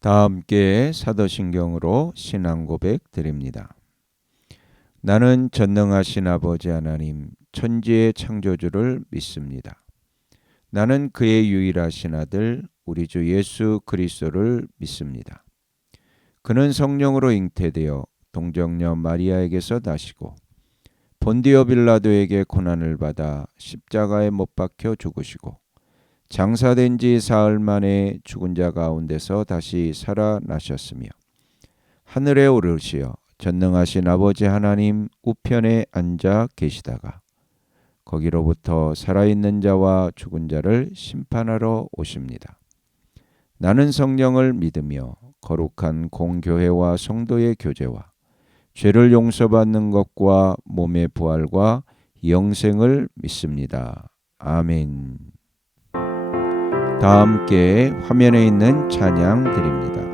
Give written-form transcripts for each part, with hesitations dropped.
다 함께 사도신경으로 신앙 고백 드립니다. 나는 전능하신 아버지 하나님 천지의 창조주를 믿습니다. 나는 그의 유일하신 아들 우리 주 예수 그리스도를 믿습니다. 그는 성령으로 잉태되어 동정녀 마리아에게서 나시고 본디오 빌라도에게 고난을 받아 십자가에 못 박혀 죽으시고 장사된 지 사흘 만에 죽은 자 가운데서 다시 살아나셨으며 하늘에 오르시어 전능하신 아버지 하나님 우편에 앉아 계시다가 거기로부터 살아있는 자와 죽은 자를 심판하러 오십니다. 나는 성령을 믿으며 거룩한 공교회와 성도의 교제와 죄를 용서받는 것과 몸의 부활과 영생을 믿습니다. 아멘. 다 함께 화면에 있는 찬양 드립니다.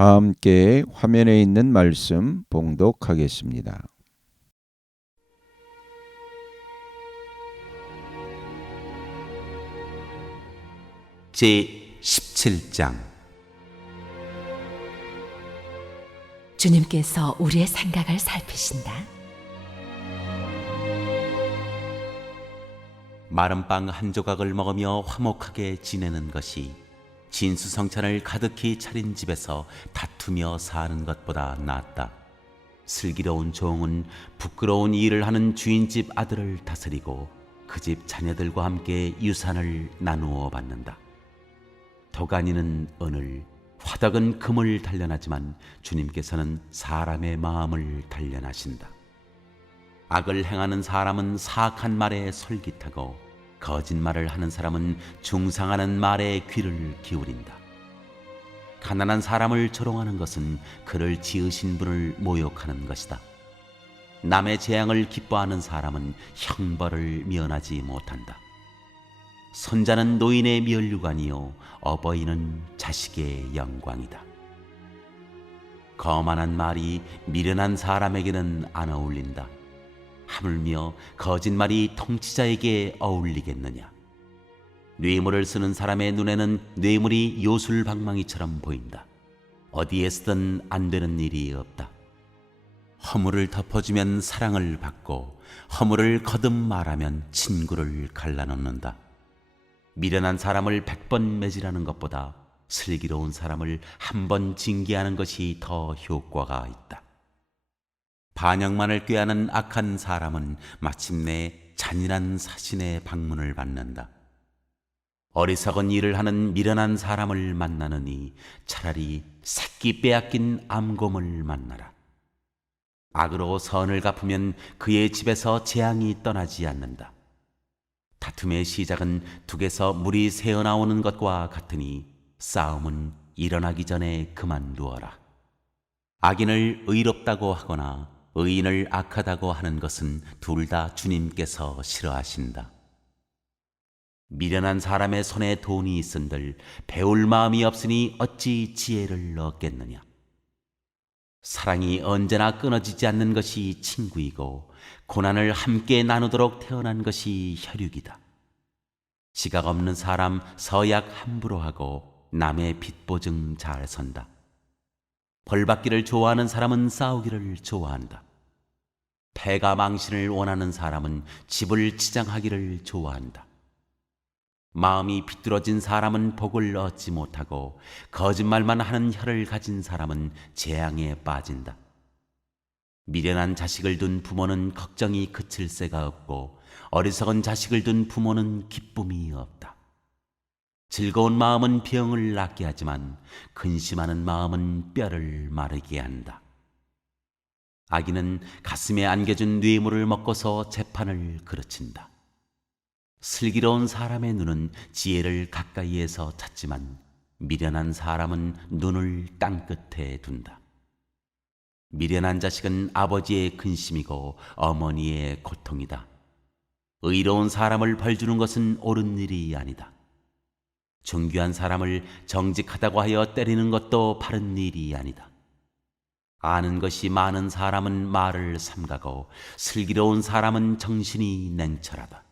다 함께 화면에 있는 말씀 봉독하겠습니다. 제 17장. 주님께서 우리의 생각을 살피신다. 마른 빵 한 조각을 먹으며 화목하게 지내는 것이 진수성찬을 가득히 차린 집에서 다투며 사는 것보다 낫다. 슬기로운 종은 부끄러운 일을 하는 주인집 아들을 다스리고 그 집 자녀들과 함께 유산을 나누어 받는다. 도가니는 은을, 화덕은 금을 단련하지만 주님께서는 사람의 마음을 단련하신다. 악을 행하는 사람은 사악한 말에 솔깃하고 거짓말을 하는 사람은 중상하는 말에 귀를 기울인다. 가난한 사람을 조롱하는 것은 그를 지으신 분을 모욕하는 것이다. 남의 재앙을 기뻐하는 사람은 형벌을 면하지 못한다. 손자는 노인의 면류관이요 어버이는 자식의 영광이다. 거만한 말이 미련한 사람에게는 안 어울린다. 하물며 거짓말이 통치자에게 어울리겠느냐. 뇌물을 쓰는 사람의 눈에는 뇌물이 요술방망이처럼 보인다. 어디에 쓰든 안 되는 일이 없다. 허물을 덮어주면 사랑을 받고 허물을 거듭 말하면 친구를 갈라놓는다. 미련한 사람을 100번 매질하는 것보다 슬기로운 사람을 한 번 징계하는 것이 더 효과가 있다. 반역만을 꾀하는 악한 사람은 마침내 잔인한 사신의 방문을 받는다. 어리석은 일을 하는 미련한 사람을 만나느니 차라리 새끼 빼앗긴 암곰을 만나라. 악으로 선을 갚으면 그의 집에서 재앙이 떠나지 않는다. 다툼의 시작은 둑에서 물이 새어나오는 것과 같으니 싸움은 일어나기 전에 그만두어라. 악인을 의롭다고 하거나 의인을 악하다고 하는 것은 둘 다 주님께서 싫어하신다. 미련한 사람의 손에 돈이 있은들 배울 마음이 없으니 어찌 지혜를 얻겠느냐. 사랑이 언제나 끊어지지 않는 것이 친구이고 고난을 함께 나누도록 태어난 것이 혈육이다. 지각 없는 사람 서약 함부로 하고 남의 빚보증 잘 선다. 벌받기를 좋아하는 사람은 싸우기를 좋아한다. 패가 망신을 원하는 사람은 집을 치장하기를 좋아한다. 마음이 비뚤어진 사람은 복을 얻지 못하고 거짓말만 하는 혀를 가진 사람은 재앙에 빠진다. 미련한 자식을 둔 부모는 걱정이 그칠 새가 없고 어리석은 자식을 둔 부모는 기쁨이 없다. 즐거운 마음은 병을 낫게 하지만 근심하는 마음은 뼈를 마르게 한다. 악인은 가슴에 안겨준 뇌물을 먹고서 재판을 그르친다. 슬기로운 사람의 눈은 지혜를 가까이에서 찾지만 미련한 사람은 눈을 땅끝에 둔다. 미련한 자식은 아버지의 근심이고 어머니의 고통이다. 의로운 사람을 벌주는 것은 옳은 일이 아니다. 존귀한 사람을 정직하다고 하여 때리는 것도 바른 일이 아니다. 아는 것이 많은 사람은 말을 삼가고 슬기로운 사람은 정신이 냉철하다.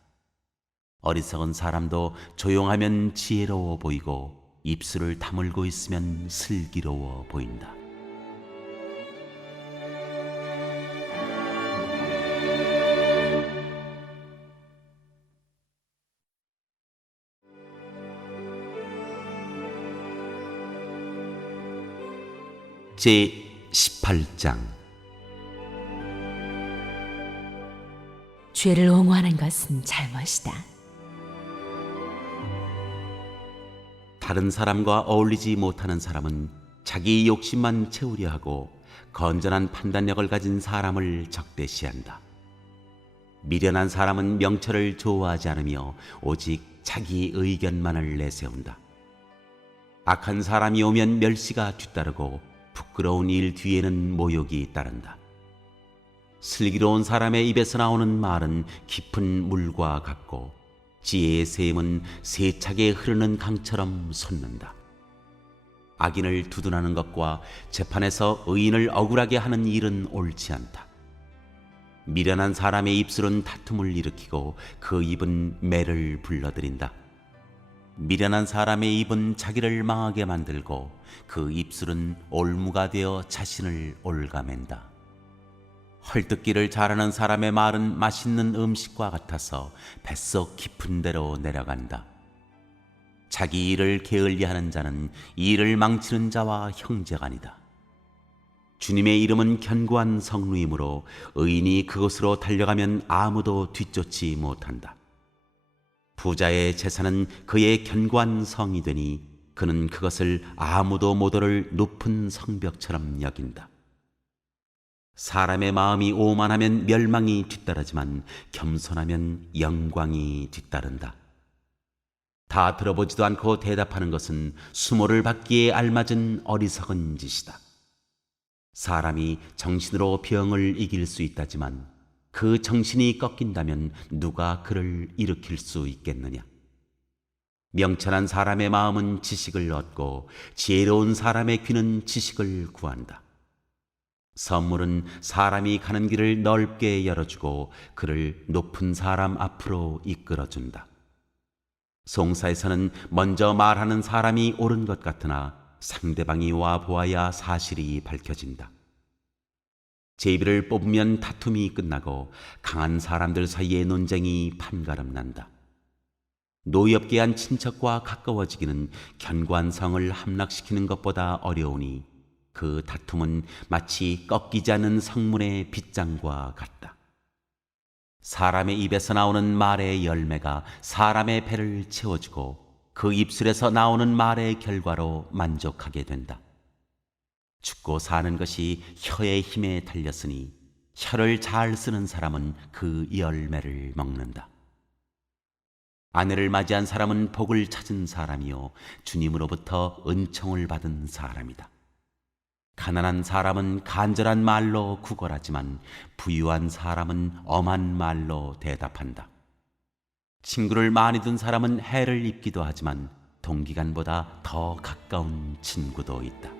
어리석은 사람도 조용하면 지혜로워 보이고 입술을 다물고 있으면 슬기로워 보인다. 제 18장 죄를 옹호하는 것은 잘못이다. 다른 사람과 어울리지 못하는 사람은 자기 욕심만 채우려 하고 건전한 판단력을 가진 사람을 적대시한다. 미련한 사람은 명철을 좋아하지 않으며 오직 자기 의견만을 내세운다. 악한 사람이 오면 멸시가 뒤따르고 부끄러운 일 뒤에는 모욕이 따른다. 슬기로운 사람의 입에서 나오는 말은 깊은 물과 같고 지혜의 샘은 세차게 흐르는 강처럼 솟는다. 악인을 두둔하는 것과 재판에서 의인을 억울하게 하는 일은 옳지 않다. 미련한 사람의 입술은 다툼을 일으키고 그 입은 매를 불러들인다. 미련한 사람의 입은 자기를 망하게 만들고 그 입술은 올무가 되어 자신을 올가맨다. 헐뜯기를 잘하는 사람의 말은 맛있는 음식과 같아서 뱃속 깊은 데로 내려간다. 자기 일을 게을리하는 자는 일을 망치는 자와 형제간이다. 주님의 이름은 견고한 성루이므로 의인이 그곳으로 달려가면 아무도 뒤쫓지 못한다. 부자의 재산은 그의 견고한 성이 되니 그는 그것을 아무도 못 오를 높은 성벽처럼 여긴다. 사람의 마음이 오만하면 멸망이 뒤따르지만 겸손하면 영광이 뒤따른다. 다 들어보지도 않고 대답하는 것은 수모를 받기에 알맞은 어리석은 짓이다. 사람이 정신으로 병을 이길 수 있다지만 그 정신이 꺾인다면 누가 그를 일으킬 수 있겠느냐. 명철한 사람의 마음은 지식을 얻고 지혜로운 사람의 귀는 지식을 구한다. 선물은 사람이 가는 길을 넓게 열어주고 그를 높은 사람 앞으로 이끌어준다. 송사에서는 먼저 말하는 사람이 옳은 것 같으나 상대방이 와보아야 사실이 밝혀진다. 제비를 뽑으면 다툼이 끝나고 강한 사람들 사이의 논쟁이 판가름난다. 노엽게 한 친척과 가까워지기는 견고한 성을 함락시키는 것보다 어려우니 그 다툼은 마치 꺾이지 않는 성문의 빗장과 같다. 사람의 입에서 나오는 말의 열매가 사람의 배를 채워주고 그 입술에서 나오는 말의 결과로 만족하게 된다. 죽고 사는 것이 혀의 힘에 달렸으니 혀를 잘 쓰는 사람은 그 열매를 먹는다. 아내를 맞이한 사람은 복을 찾은 사람이요 주님으로부터 은총을 받은 사람이다. 가난한 사람은 간절한 말로 구걸하지만 부유한 사람은 엄한 말로 대답한다. 친구를 많이 둔 사람은 해를 입기도 하지만 동기간보다 더 가까운 친구도 있다.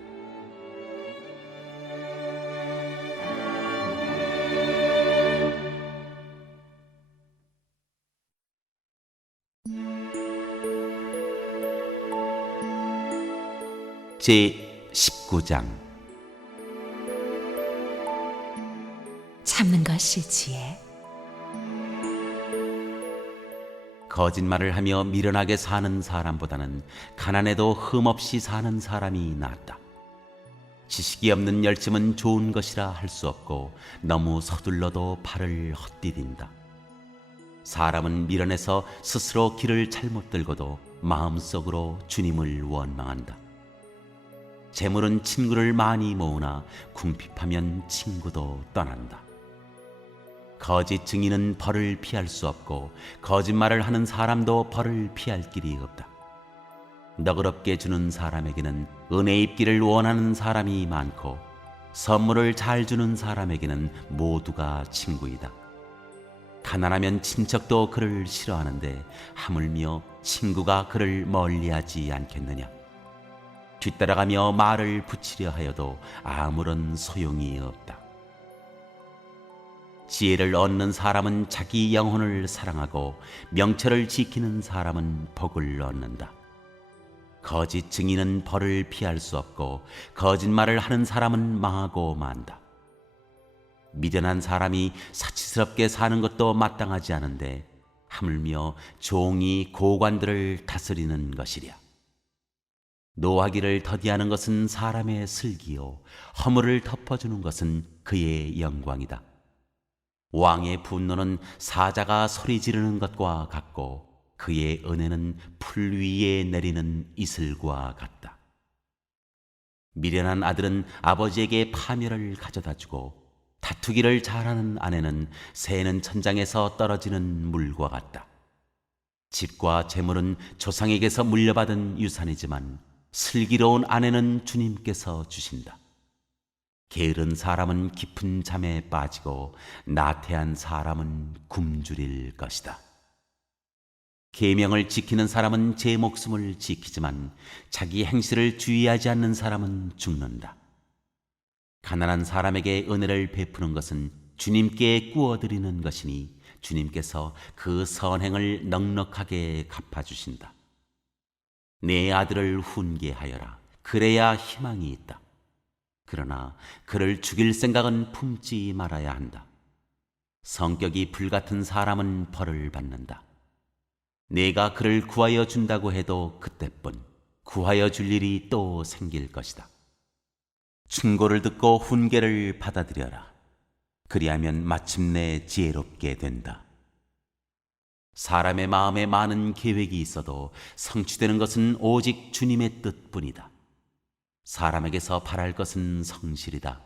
제 19장 참는 것이 지혜. 거짓말을 하며 미련하게 사는 사람보다는 가난해도 흠없이 사는 사람이 낫다. 지식이 없는 열심은 좋은 것이라 할 수 없고 너무 서둘러도 발을 헛디딘다. 사람은 미련해서 스스로 길을 잘못 들고도 마음속으로 주님을 원망한다. 재물은 친구를 많이 모으나 궁핍하면 친구도 떠난다. 거짓 증인은 벌을 피할 수 없고 거짓말을 하는 사람도 벌을 피할 길이 없다. 너그럽게 주는 사람에게는 은혜 입기를 원하는 사람이 많고 선물을 잘 주는 사람에게는 모두가 친구이다. 가난하면 친척도 그를 싫어하는데 하물며 친구가 그를 멀리하지 않겠느냐. 뒤따라가며 말을 붙이려 하여도 아무런 소용이 없다. 지혜를 얻는 사람은 자기 영혼을 사랑하고 명철을 지키는 사람은 복을 얻는다. 거짓 증인은 벌을 피할 수 없고 거짓말을 하는 사람은 망하고 만다. 미련한 사람이 사치스럽게 사는 것도 마땅하지 않은데 하물며 종이 고관들을 다스리는 것이랴. 노하기를 더디하는 것은 사람의 슬기요 허물을 덮어주는 것은 그의 영광이다. 왕의 분노는 사자가 소리 지르는 것과 같고 그의 은혜는 풀 위에 내리는 이슬과 같다. 미련한 아들은 아버지에게 파멸을 가져다 주고 다투기를 잘하는 아내는 새는 천장에서 떨어지는 물과 같다. 집과 재물은 조상에게서 물려받은 유산이지만 슬기로운 아내는 주님께서 주신다. 게으른 사람은 깊은 잠에 빠지고 나태한 사람은 굶주릴 것이다. 계명을 지키는 사람은 제 목숨을 지키지만 자기 행실을 주의하지 않는 사람은 죽는다. 가난한 사람에게 은혜를 베푸는 것은 주님께 구워드리는 것이니 주님께서 그 선행을 넉넉하게 갚아주신다. 내 아들을 훈계하여라. 그래야 희망이 있다. 그러나 그를 죽일 생각은 품지 말아야 한다. 성격이 불같은 사람은 벌을 받는다. 내가 그를 구하여 준다고 해도 그때뿐 구하여 줄 일이 또 생길 것이다. 충고를 듣고 훈계를 받아들여라. 그리하면 마침내 지혜롭게 된다. 사람의 마음에 많은 계획이 있어도 성취되는 것은 오직 주님의 뜻뿐이다. 사람에게서 바랄 것은 성실이다.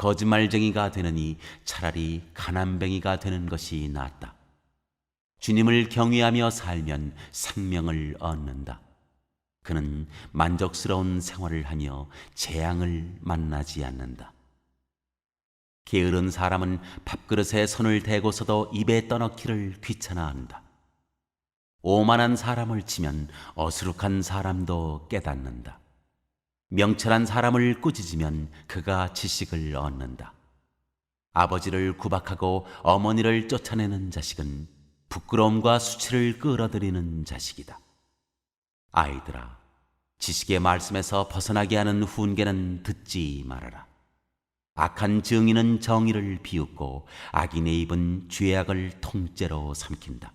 거짓말쟁이가 되느니 차라리 가난뱅이가 되는 것이 낫다. 주님을 경외하며 살면 생명을 얻는다. 그는 만족스러운 생활을 하며 재앙을 만나지 않는다. 게으른 사람은 밥그릇에 손을 대고서도 입에 떠넣기를 귀찮아한다. 오만한 사람을 치면 어수룩한 사람도 깨닫는다. 명철한 사람을 꾸짖으면 그가 지식을 얻는다. 아버지를 구박하고 어머니를 쫓아내는 자식은 부끄러움과 수치를 끌어들이는 자식이다. 아이들아, 지식의 말씀에서 벗어나게 하는 훈계는 듣지 말아라. 악한 증인은 정의를 비웃고 악인의 입은 죄악을 통째로 삼킨다.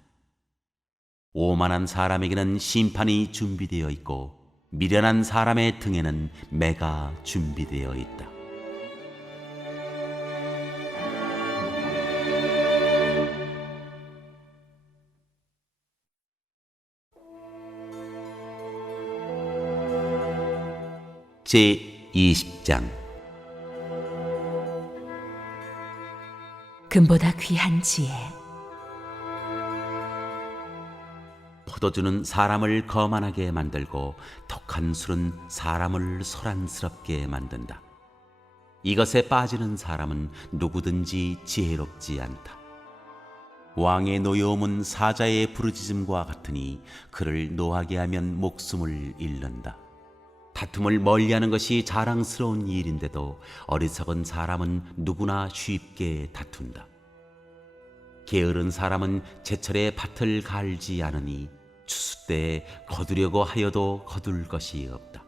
오만한 사람에게는 심판이 준비되어 있고 미련한 사람의 등에는 매가 준비되어 있다. 제20장 금보다 귀한 지혜. 포도주는 사람을 거만하게 만들고 독한 술은 사람을 소란스럽게 만든다. 이것에 빠지는 사람은 누구든지 지혜롭지 않다. 왕의 노여움은 사자의 부르짖음과 같으니 그를 노하게 하면 목숨을 잃는다. 다툼을 멀리하는 것이 자랑스러운 일인데도 어리석은 사람은 누구나 쉽게 다툰다. 게으른 사람은 제철에 밭을 갈지 않으니 추수 때에 거두려고 하여도 거둘 것이 없다.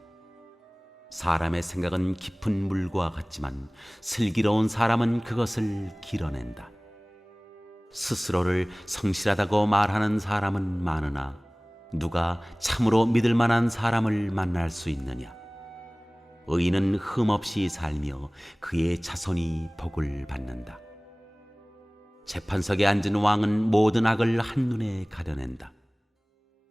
사람의 생각은 깊은 물과 같지만 슬기로운 사람은 그것을 길어낸다. 스스로를 성실하다고 말하는 사람은 많으나 누가 참으로 믿을 만한 사람을 만날 수 있느냐? 의인은 흠없이 살며 그의 자손이 복을 받는다. 재판석에 앉은 왕은 모든 악을 한눈에 가려낸다.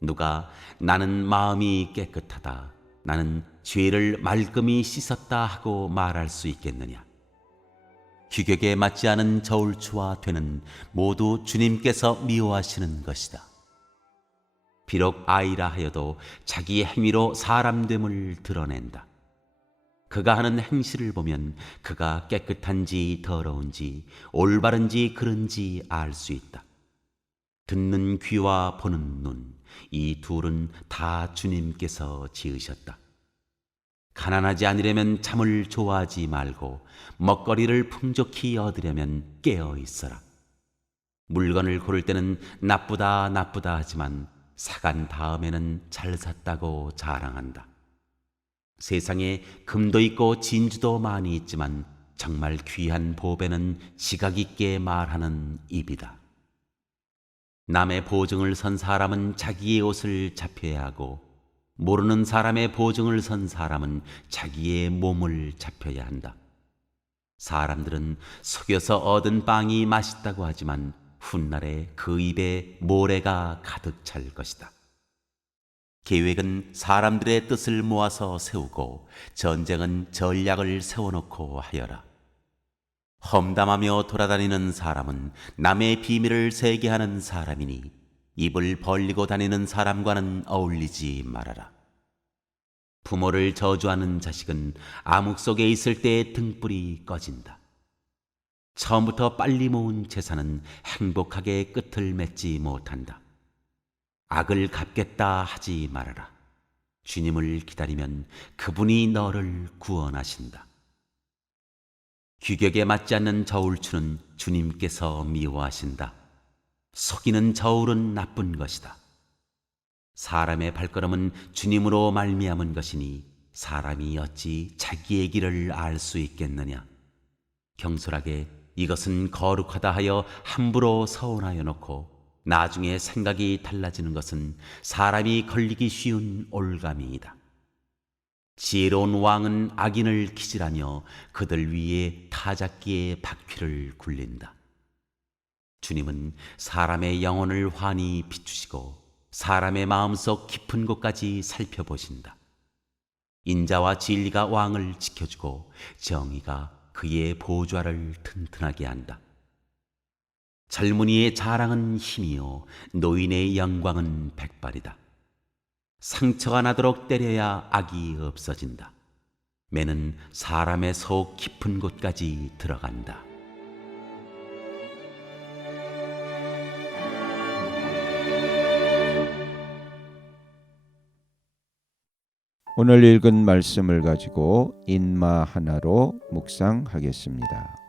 누가 나는 마음이 깨끗하다, 나는 죄를 말끔히 씻었다 하고 말할 수 있겠느냐? 규격에 맞지 않은 저울추와 되는 모두 주님께서 미워하시는 것이다. 비록 아이라 하여도 자기 행위로 사람됨을 드러낸다. 그가 하는 행실을 보면 그가 깨끗한지 더러운지 올바른지 그른지 알 수 있다. 듣는 귀와 보는 눈, 이 둘은 다 주님께서 지으셨다. 가난하지 않으려면 잠을 좋아하지 말고 먹거리를 풍족히 얻으려면 깨어 있어라. 물건을 고를 때는 나쁘다 하지만 사간 다음에는 잘 샀다고 자랑한다. 세상에 금도 있고 진주도 많이 있지만 정말 귀한 보배는 지각 있게 말하는 입이다. 남의 보증을 선 사람은 자기의 옷을 잡혀야 하고 모르는 사람의 보증을 선 사람은 자기의 몸을 잡혀야 한다. 사람들은 속여서 얻은 빵이 맛있다고 하지만 훗날에 그 입에 모래가 가득 찰 것이다. 계획은 사람들의 뜻을 모아서 세우고 전쟁은 전략을 세워놓고 하여라. 험담하며 돌아다니는 사람은 남의 비밀을 세게하는 사람이니 입을 벌리고 다니는 사람과는 어울리지 말아라. 부모를 저주하는 자식은 암흑 속에 있을 때 등불이 꺼진다. 처음부터 빨리 모은 재산은 행복하게 끝을 맺지 못한다. 악을 갚겠다 하지 말아라. 주님을 기다리면 그분이 너를 구원하신다. 규격에 맞지 않는 저울추는 주님께서 미워하신다. 속이는 저울은 나쁜 것이다. 사람의 발걸음은 주님으로 말미암은 것이니 사람이 어찌 자기의 길을 알 수 있겠느냐. 경솔하게 이것은 거룩하다 하여 함부로 서운하여 놓고 나중에 생각이 달라지는 것은 사람이 걸리기 쉬운 올가미이다. 지혜로운 왕은 악인을 기질하며 그들 위에 타작기의 바퀴를 굴린다. 주님은 사람의 영혼을 환히 비추시고 사람의 마음속 깊은 곳까지 살펴보신다. 인자와 진리가 왕을 지켜주고 정의가 그의 보좌를 튼튼하게 한다. 젊은이의 자랑은 힘이요 노인의 영광은 백발이다. 상처가 나도록 때려야 악이 없어진다. 매는 사람의 속 깊은 곳까지 들어간다. 오늘 읽은 말씀을 가지고 인마 하나로 묵상하겠습니다.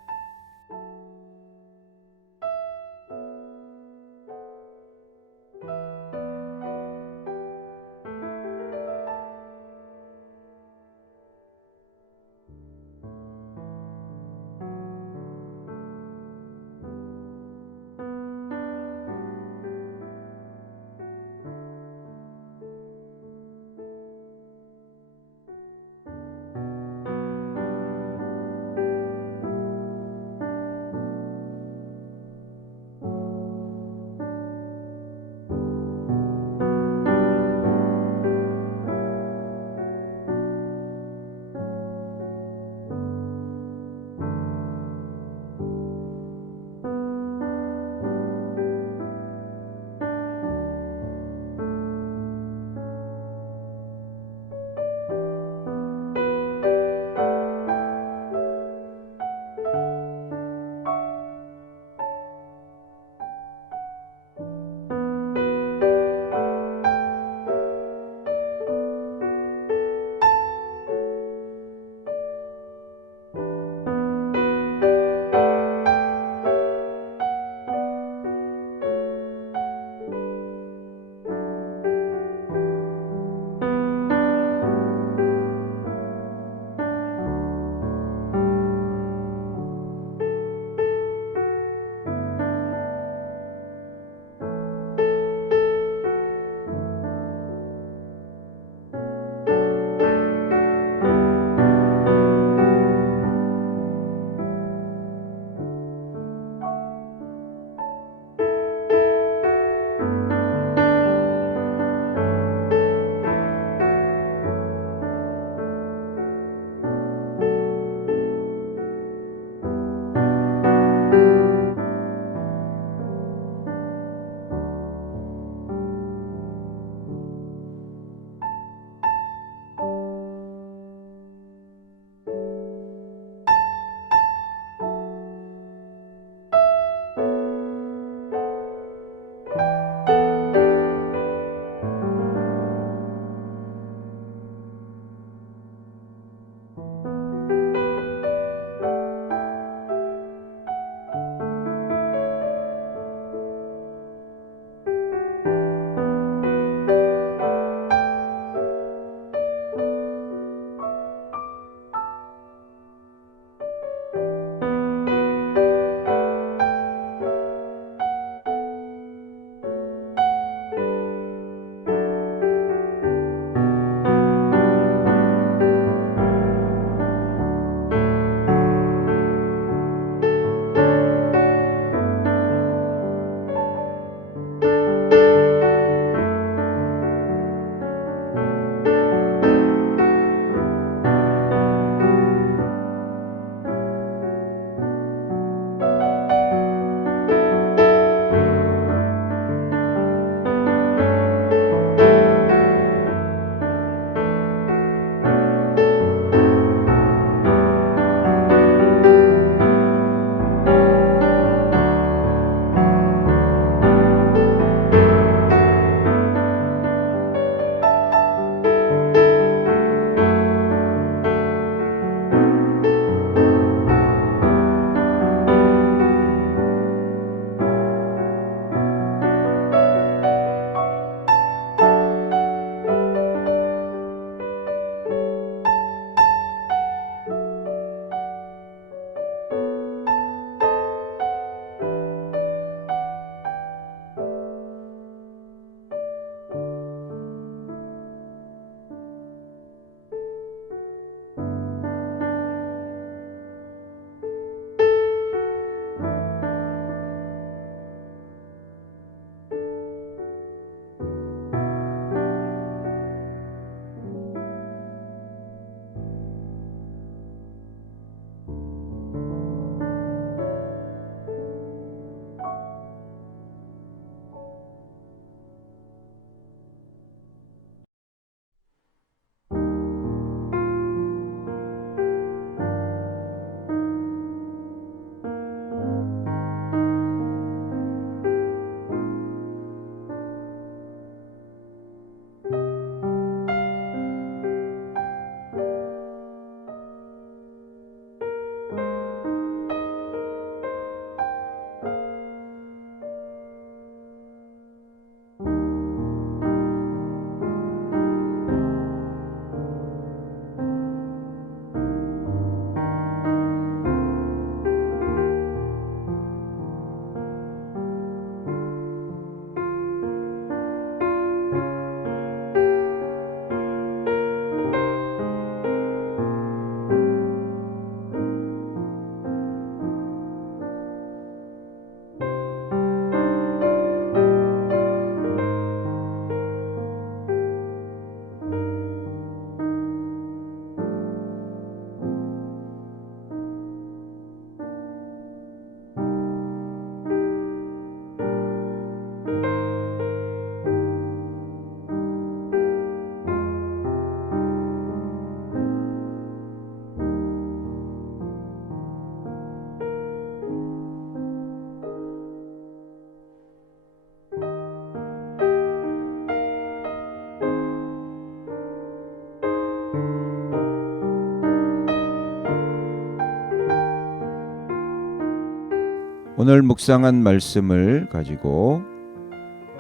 오늘 묵상한 말씀을 가지고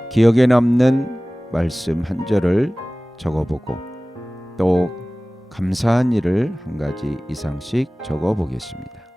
기억에 남는 말씀 한 절을 적어보고 또 감사한 일을 한 가지 이상씩 적어보겠습니다.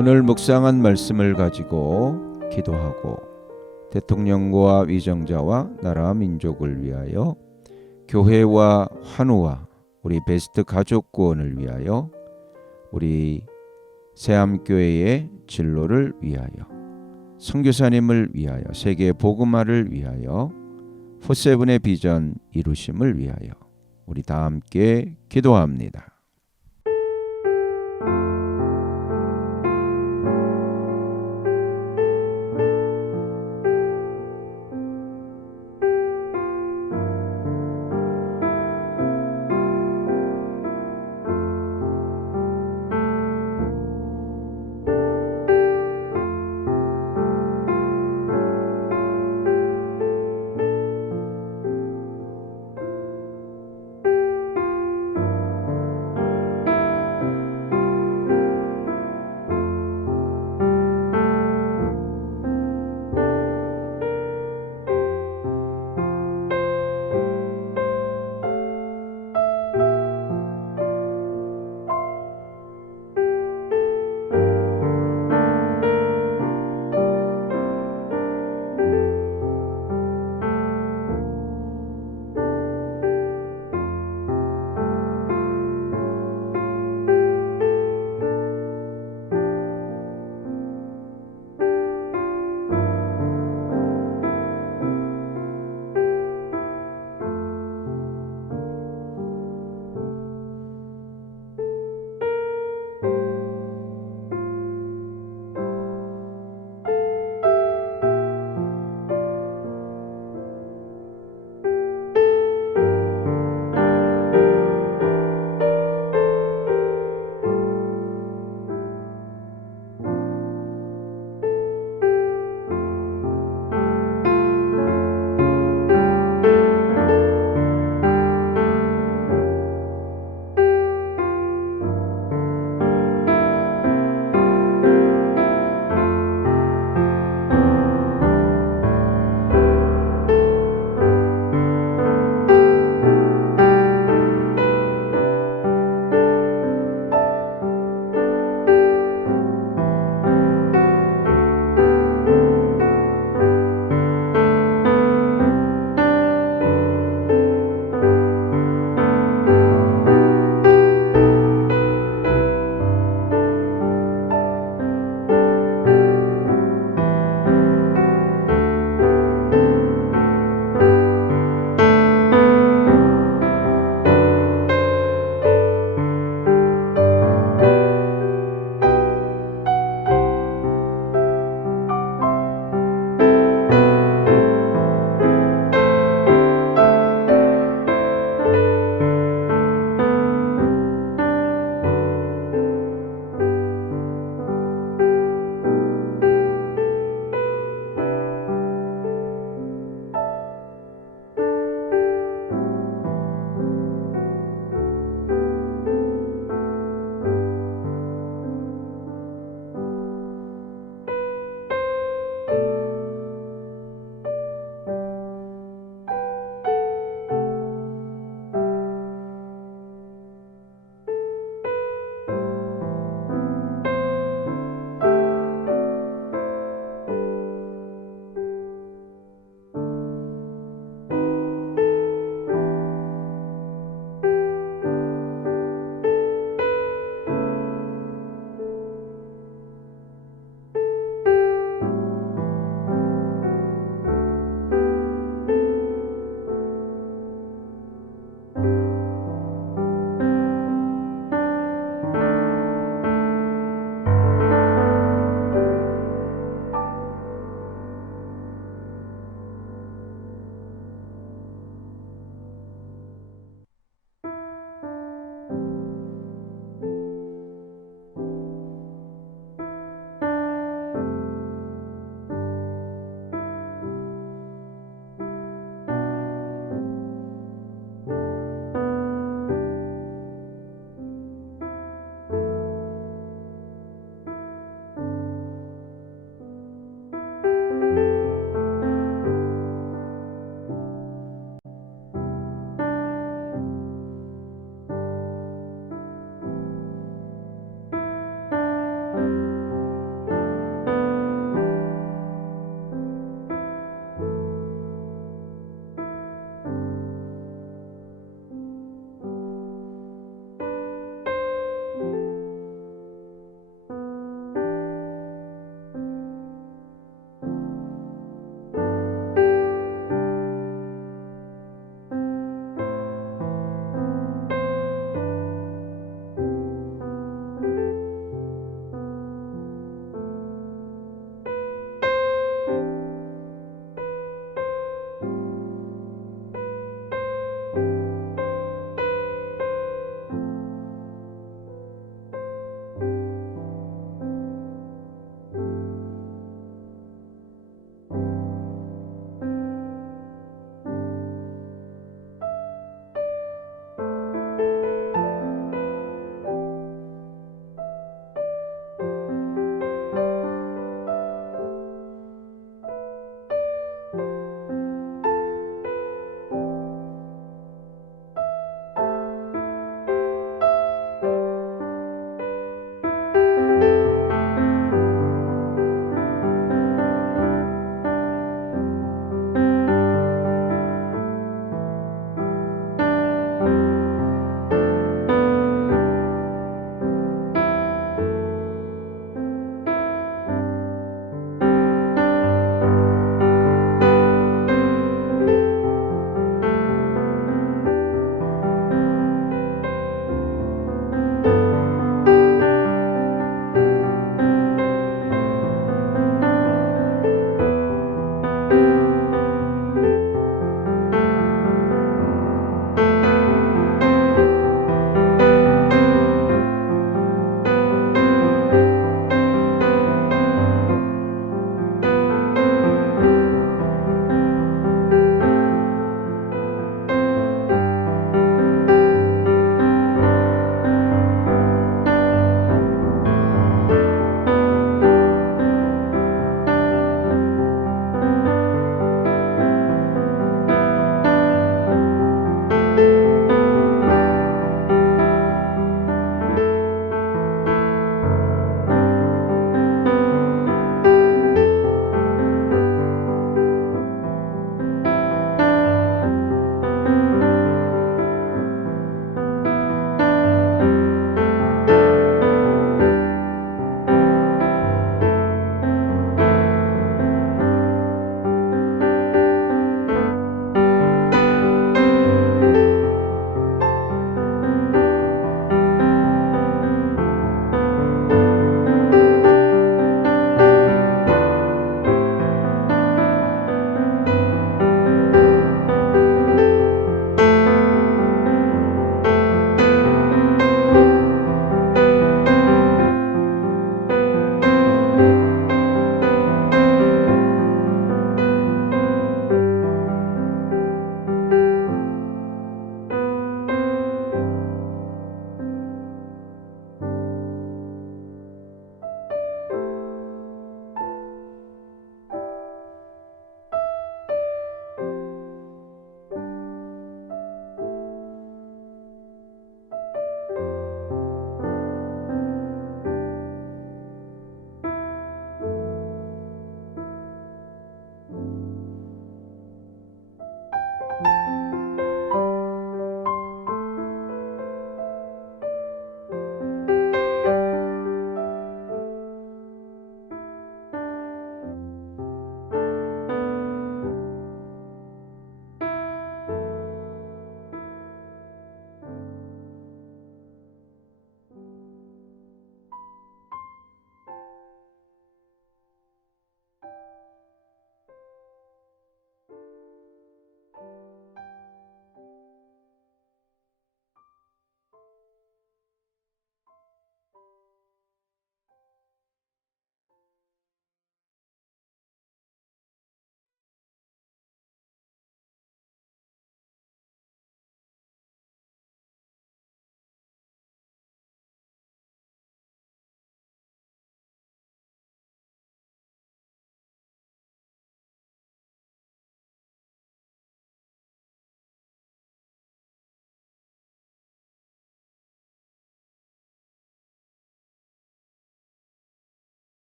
오늘 묵상한 말씀을 가지고 기도하고 대통령과 위정자와 나라 민족을 위하여 교회와 환우와 우리 베스트 가족 구원을 위하여 우리 새암교회의 진로를 위하여 선교사님을 위하여 세계 복음화를 위하여 포세븐의 비전 이루심을 위하여 우리 다 함께 기도합니다.